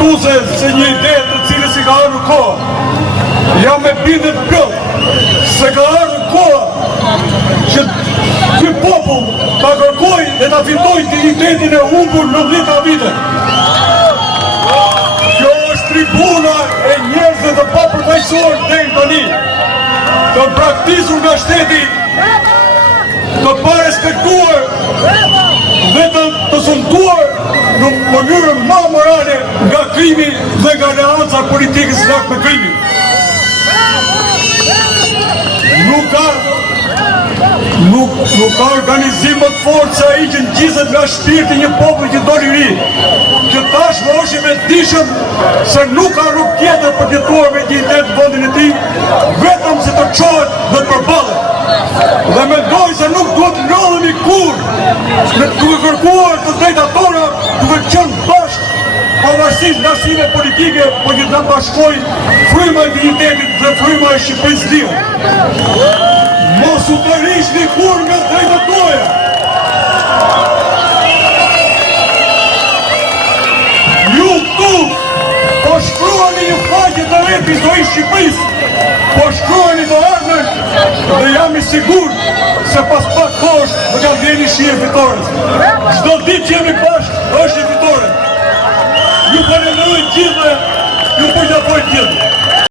kuptuese se një ide të cilës i ka ardhur koha. Jam me bindje të plot se ka ardhur koha që ky popull ta kërkojë dhe ta fitojë dignitetin e humbur në 10 vite. Kjo është tribuna e njerëzve të papërfaqësuar deri tani, të braktisur nga shteti, të pa respektuar dhe të sunduar në mënyrë më morale nga krimi dhe nga aleanca politikës lart me krimin. Nuk ka organizim më të fortë se ai që ngjizet nga shpirti një populli që do ri, që tashmë është i vetëdijshëm se nuk ka rrugë tjetër për të jetuar me dignitet në vendin e tij, vetëm se të çohet dhe të përballet. Dhe mendoj se nuk duhet ndodhemi kurrë duke kërkuar të drejtat tona, duke qenë bashkë pavarësisht nga arsyeve politike, por që ta bashkojnë fryma e dignitetit dhe fryma e Shqipërisë live. Mos u tërhiqni kurrë nga drejtat tuaja. Ju këtu po shkruani një faqe të re historisë Shqipërisë, po shkruani të ardhmen dhe jam i sigurt se pas pak kohësh do t'ja vjeni shije fitores. Çdo ditë që jemi bashkë është një fitore. Ju falenderoj gjithë, ju përqafoj gjithë.